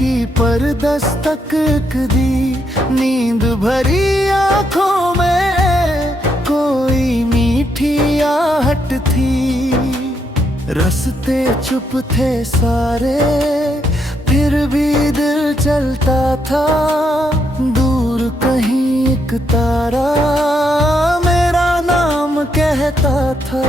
की पर दस्तक दी, नींद भरी आंखों में कोई मीठी आहट थी। रास्ते चुप थे सारे, फिर भी दिल चलता था। दूर कहीं एक तारा मेरा नाम कहता था।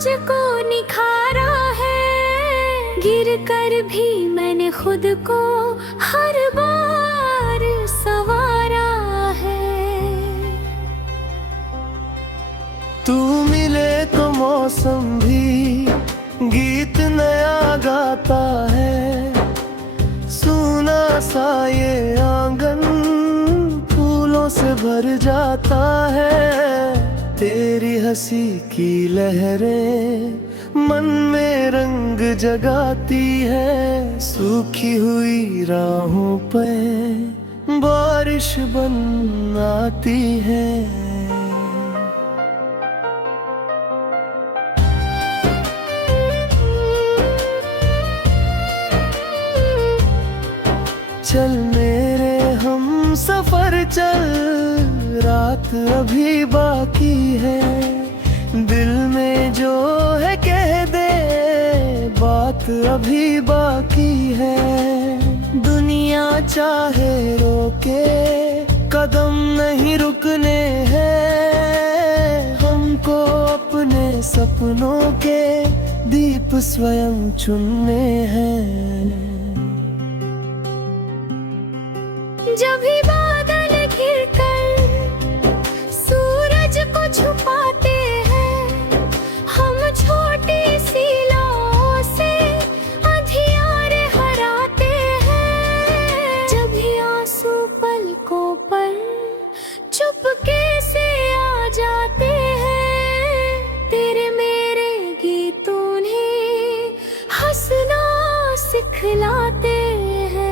खोज को निखारा है, गिर कर भी मैंने खुद को हर बार संवारा है। तू मिले तो मौसम भी गीत नया गाता है। सुना सा ये आंगन फूलों से भर जाता है। तेरी हंसी की लहरें मन में रंग जगाती है। सूखी हुई राहों पे बारिश बन आती है। चल मेरे हम सफर चल, रात अभी बाकी है। दिल में जो है कह दे, बात अभी बाकी है। दुनिया चाहे रोके, कदम नहीं रुकने हैं। हमको अपने सपनों के दीप स्वयं चुनने हैं। जब भी बादल घिर कर सूरज को छुपाते हैं, हम छोटी सी लौ से अंधियारे हराते हैं। जब भी आंसू पलकों पर चुपके से आ जाते हैं, तेरे मेरे गीतों ने हंसना सिखलाते हैं।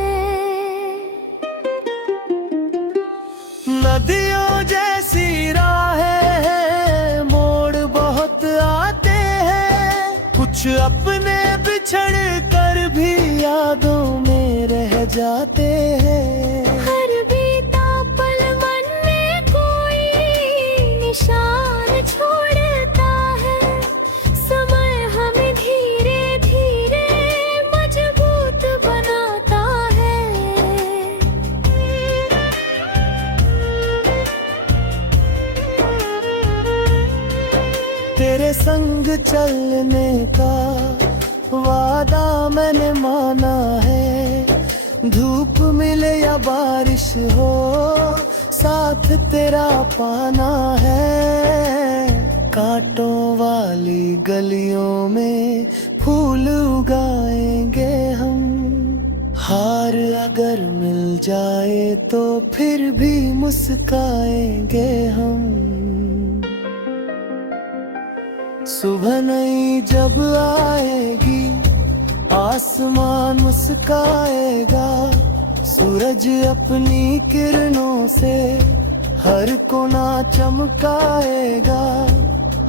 नदियों जैसी राहें हैं, मोड़ बहुत आते हैं। कुछ अपने बिछड़ कर भी यादों में रह जाते हैं। हर बीता पल मन में कोई निशान छोड़ता है। समय हमें धीरे धीरे मजबूत बनाता है। तेरे संग चलने का वादा मैंने माना है। धूप मिले या बारिश हो, साथ तेरा पाना है। कांटों वाली गलियों में फूल उगाएंगे हम। हार अगर मिल जाए तो फिर भी मुस्काएंगे हम। सुबह नई जब आएगी, आसमान मुस्काएगा। सूरज अपनी किरणों से हर कोना चमकाएगा।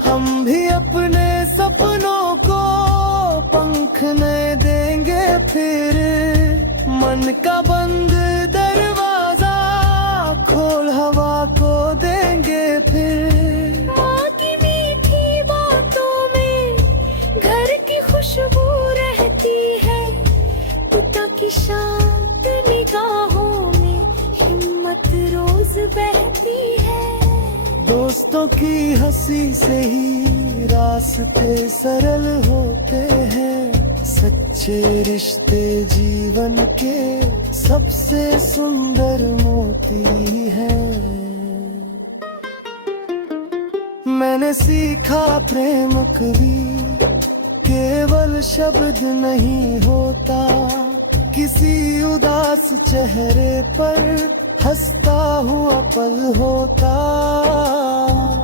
हम भी अपने सपनों को पंख नए देंगे फिर। मन का बंद दरवाजा खोल हवा को देंगे फिर। माँ की मीठी बातों में घर की खुशबू रहती है। पिता की शांत निगाहों में हिम्मत रोज बहती है। दोस्तों की हंसी से ही रास्ते सरल होते हैं। सच्चे रिश्ते जीवन के सबसे सुंदर मोती हैं। मैंने सीखा प्रेम कभी केवल शब्द नहीं होता। किसी उदास चेहरे पर हंसता हुआ पल होता।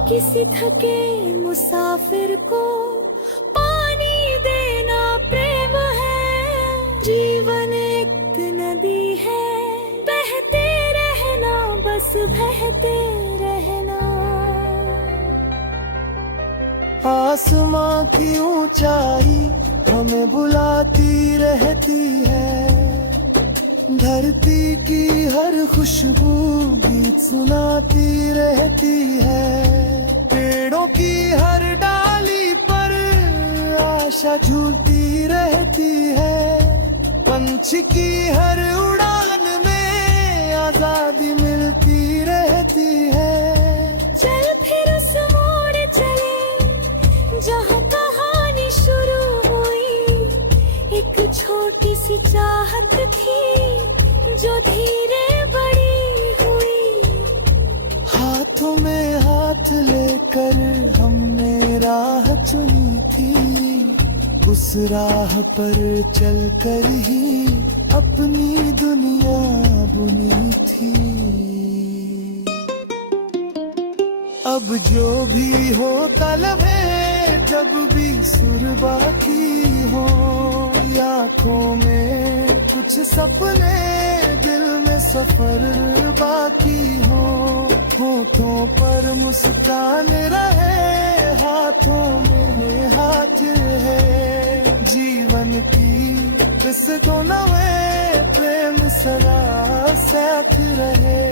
किसी थके मुसाफिर को पानी देना प्रेम है। जीवन एक नदी है, बहते रहना, बस बहते रहना। आसमां की ऊंचाई हमें बुलाती रहती है। धरती की हर खुशबू गीत सुनाती रहती है। पेड़ों की हर डाली पर आशा झूलती रहती है। पंछी की हर उड़ान में आजादी मिलती रहती है। चल फिर उस मोड़ चले जहाँ कहानी शुरू हुई। एक छोटी सी चाहत थी जो धीरे बड़ी हुई। हाथों में हाथ लेकर हमने राह चुनी थी। उस राह पर चलकर ही अपनी दुनिया बुनी थी। अब जो भी हो कल है, जब भी सुर बाकी हो, आँखों में कुछ सपने, दिल में सफर बाकी हो। होठों पर मुस्कान रहे, हाथों में हाथ है। जीवन की इस दोनों में प्रेम सदा साथ रहे।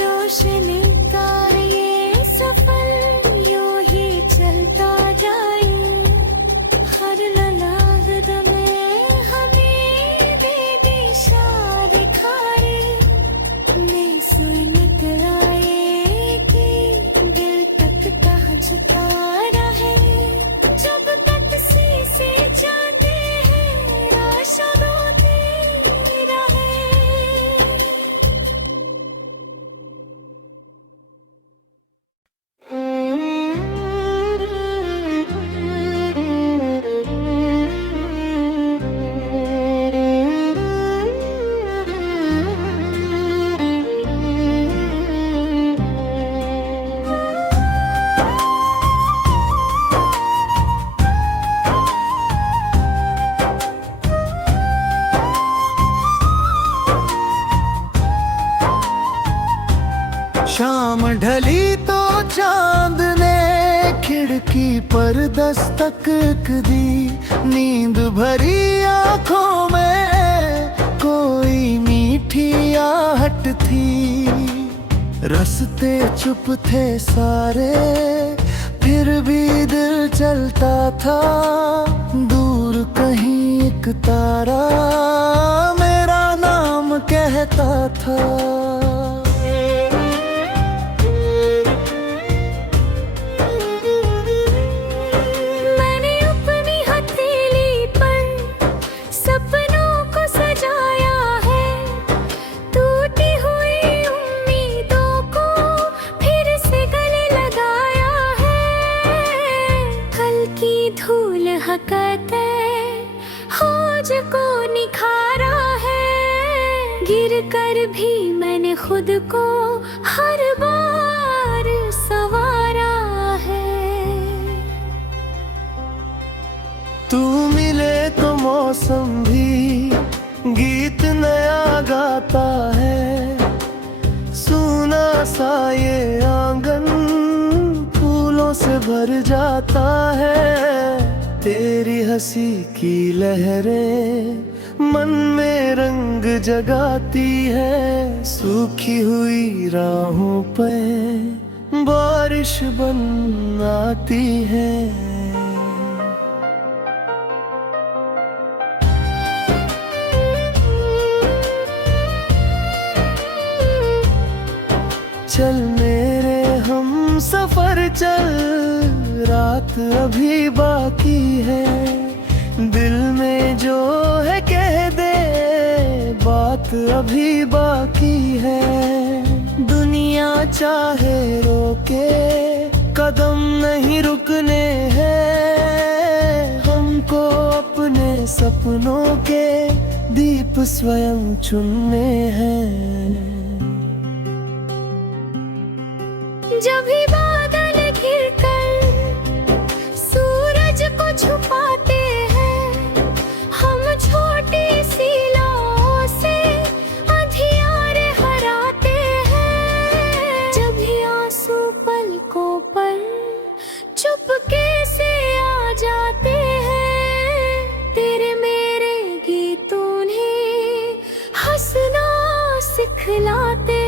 रोशनी का ये सफर यूं ही चलता जाए। हर लम्हा में हमें बेदिशा दिखाए। मैं सुर निकलाए कि दिल तक पहुँचता रहे। जब तक से जाते हैं आशा रोती रहे। शाम ढली तो चांद ने खिड़की पर दस्तक दी। नींद भरी आंखों में कोई मीठी आहट थी। रास्ते चुप थे सारे, फिर भी दिल चलता था। दूर कहीं एक तारा मेरा नाम कहता था। मैंने अपनी हथेली पर सपनों को सजाया है। टूटी हुई उम्मीदों को फिर से गले लगाया है। कल की धूल हकते खोज को निखारा है। गिर कर भी मैंने खुद को हर बार संवारा है। तू मिले तो मौसम भी गीत नया गाता है। सूना सा ये आंगन फूलों से भर जाता है। तेरी हंसी की लहरें मन में रंग जगाती है। सूखी हुई राहों पे बारिश बन आती है। चल मेरे हम सफर चल, रात अभी बाकी है। दिल में जो है कह दे, बात अभी बाकी है। दुनिया चाहे रोके, कदम नहीं रुकने हैं। हमको अपने सपनों के दीप स्वयं चुनने हैं। जब भी बादल घिर कर सूरज को छुपाते हैं, हम छोटी सी लौं से अंधियारे हराते हैं। जब भी आंसू पलकों पर चुपके से आ जाते हैं, तेरे मेरे गीत उन्हें हंसना सिखलाते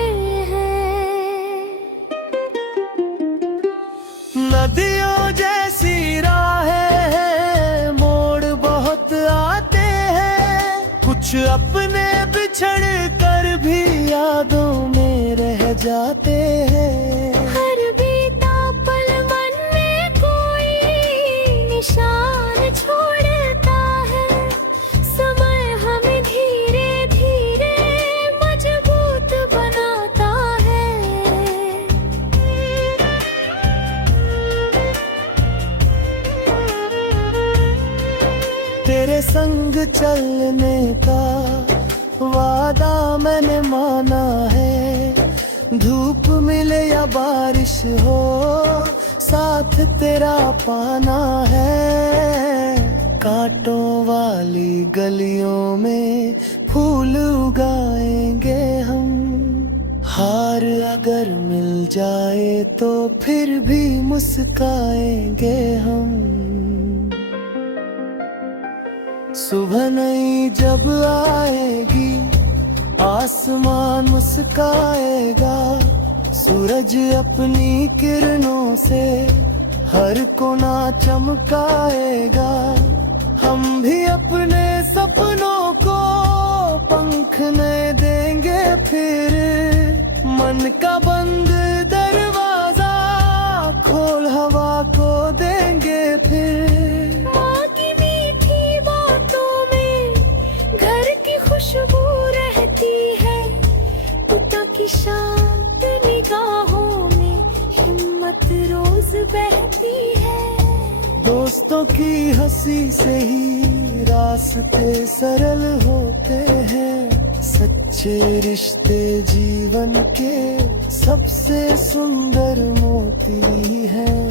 हैं। नदियों जैसी राहें हैं, मोड़ बहुत आते हैं, कुछ अपने बिछड़ कर भी यादों में रह जाते हैं। हर बीता पल मन में कोई निशान छोड़ता है, समय हमें धीरे धीरे मजबूत बनाता है। तेरे संग चलने का वादा मैंने माना है, धूप मिले या बारिश हो साथ तेरा पाना है। कांटों वाली गलियों में फूल उगाएंगे हम, हार अगर मिल जाए तो फिर भी मुस्काएंगे हम। सुबह नई जब आएगी आसमान मुस्काएगा, सूरज अपनी किरणों से हर कोना चमकाएगा। हम भी अपने सपनों को पंख नए देंगे फिर, मन का बंद दरवाजा खोल हवा को देंगे फिर। माँ की मीठी बातों में घर की खुशबू रहती है, पिता की शांत निगाहों में हिम्मत रोज बहती है। दोस्तों की हंसी से ही रास्ते सरल होते हैं, सच्चे रिश्ते जीवन के सबसे सुंदर मोती हैं।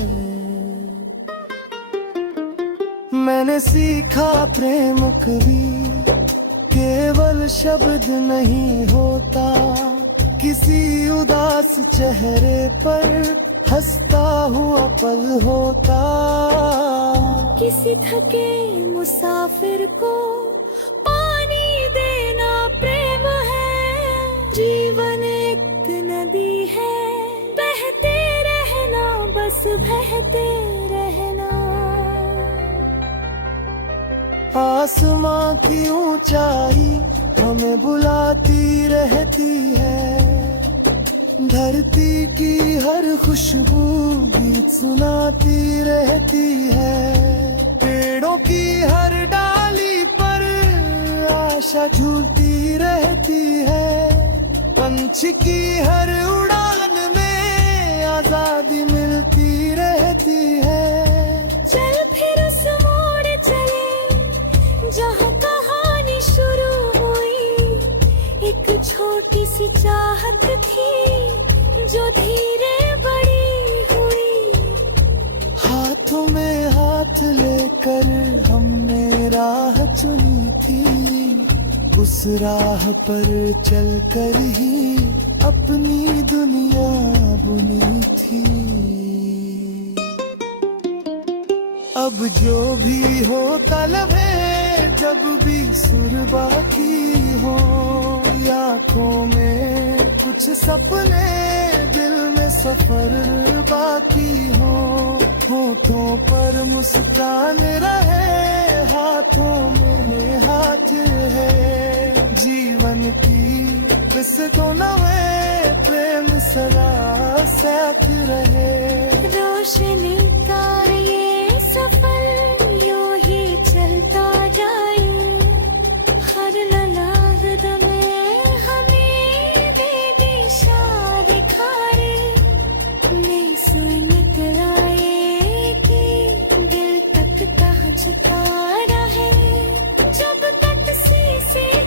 मैंने सीखा प्रेम कभी केवल शब्द नहीं होता, किसी उदास चेहरे पर हंसता हुआ पल होता। किसी थके मुसाफिर को पानी देना प्रेम है, जीवन एक नदी है, बहते रहना बस बहते रहना। आसमां की ऊंचाई हमें बुलाती रहती है, धरती की हर खुशबू गीत सुनाती रहती है। पेड़ों की हर डाली पर आशा झूलती रहती है, पंछी की हर उड़ान में आजादी मिलती रहती है। चल फिर उस मोड़ चले जहाँ कहानी शुरू हुई, एक छोटी सी चाहत थी जो धीरे बड़ी हुई। हाथों में हाथ लेकर हमने राह चुनी थी, उस राह पर चलकर ही अपनी दुनिया बुनी थी। अब जो भी हो तलब है, जब भी सुर बाकी हो, आँखों में कुछ सपने, दिल में सफर बाकी हो। होठों पर मुस्कान रहे, हाथों में हाथ है, जीवन की किस को नवे प्रेम सदा साथ रहे। रोशनी का ये सफर यूं ही चलता जाए, हर लम्हा में हमें दे दिशा दिखाए। मैं सुन निकलाए कि दिल तक पहुँचता रहे, जब तक से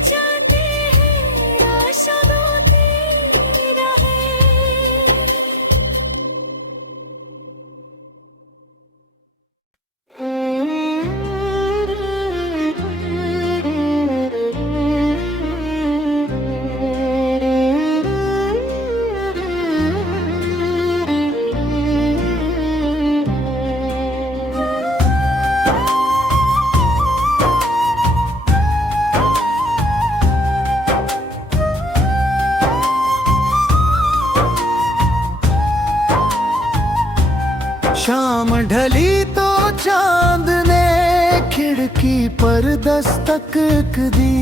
जाते हैं आशा रोती रहे। शाम ढली तो चांद ने खिड़की पर दस्तक दी।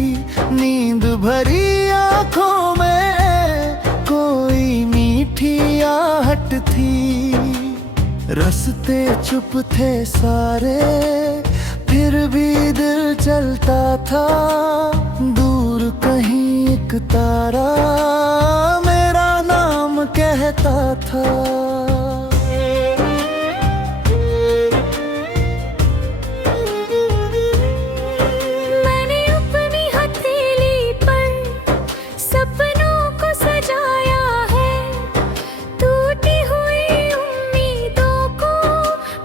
नींद भरी आंखों में कोई मीठी आहट थी। रास्ते चुप थे सारे, फिर भी दिल चलता था। दूर कहीं एक तारा मेरा नाम कहता था। मैंने अपनी हथेली पर सपनों को सजाया है। टूटी हुई उम्मीदों को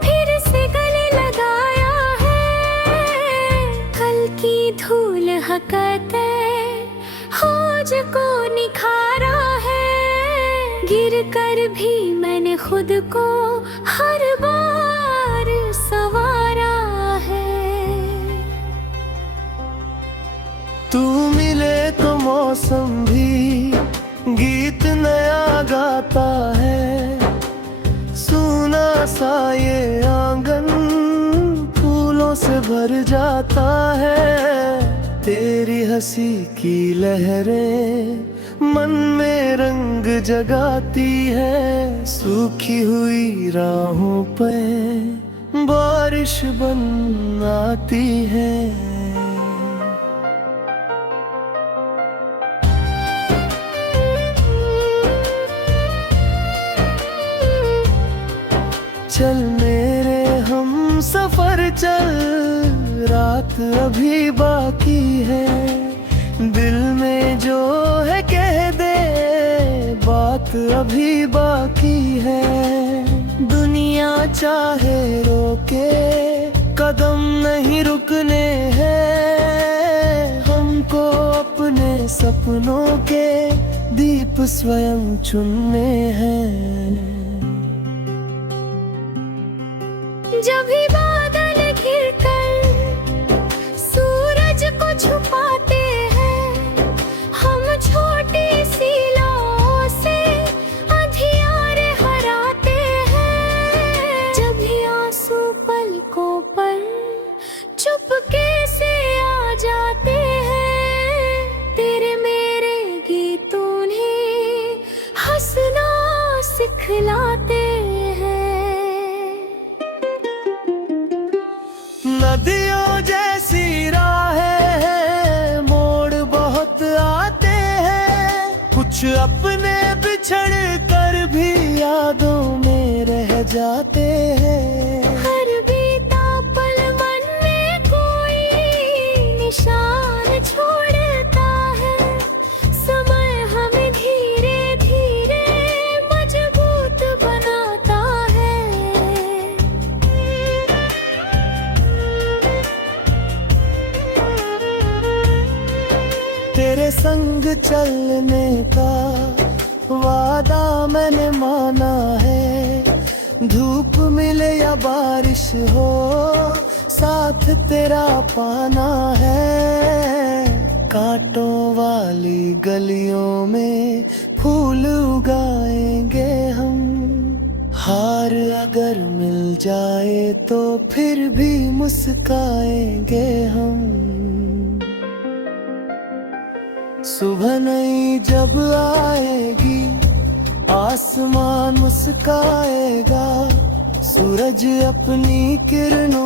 फिर से गले लगाया है। कल की धूल हकते खोज को निखारा है। गिर कर भी मैंने खुद को हर बार संवारा है। तू मिले तो मौसम भी गीत नया गाता है। सूना सा ये आंगन फूलों से भर जाता है। तेरी हंसी की लहरें मन में रंग जगाती है। सूखी हुई राहों पे बारिश बन आती है। चल मेरे हम सफर चल, रात अभी बाकी है। दिल में जो है कह दे, बात अभी बाकी है। दुनिया चाहे रोके, कदम नहीं रुकने हैं। हमको अपने सपनों के दीप स्वयं चुनने हैं। जब भी बादल घिरकर सूरज को छुपाते हैं, हम छोटी सी लौ से अंधियारे हराते हैं। जब भी आंसू पलकों पर चुपके से आ जाते हैं, तेरे मेरे गीतों ने हंसना सिखलाते हैं। नदियों जैसी राहें हैं, मोड़ बहुत आते हैं। कुछ अपने बिछड़ कर भी यादों में रह जाते हैं। हर बीता पल मन में कोई निशान छोड़ता है। समय हमें धीरे धीरे मजबूत बनाता है। तेरे संग चलने का वादा मैंने माना है। धूप मिले या बारिश हो, साथ तेरा पाना है। कांटों वाली गलियों में फूल उगाएंगे हम। हार अगर मिल जाए तो फिर भी मुस्काएंगे हम। सुबह नई जब आएगी, आसमान मुस्काएगा। सूरज अपनी किरणों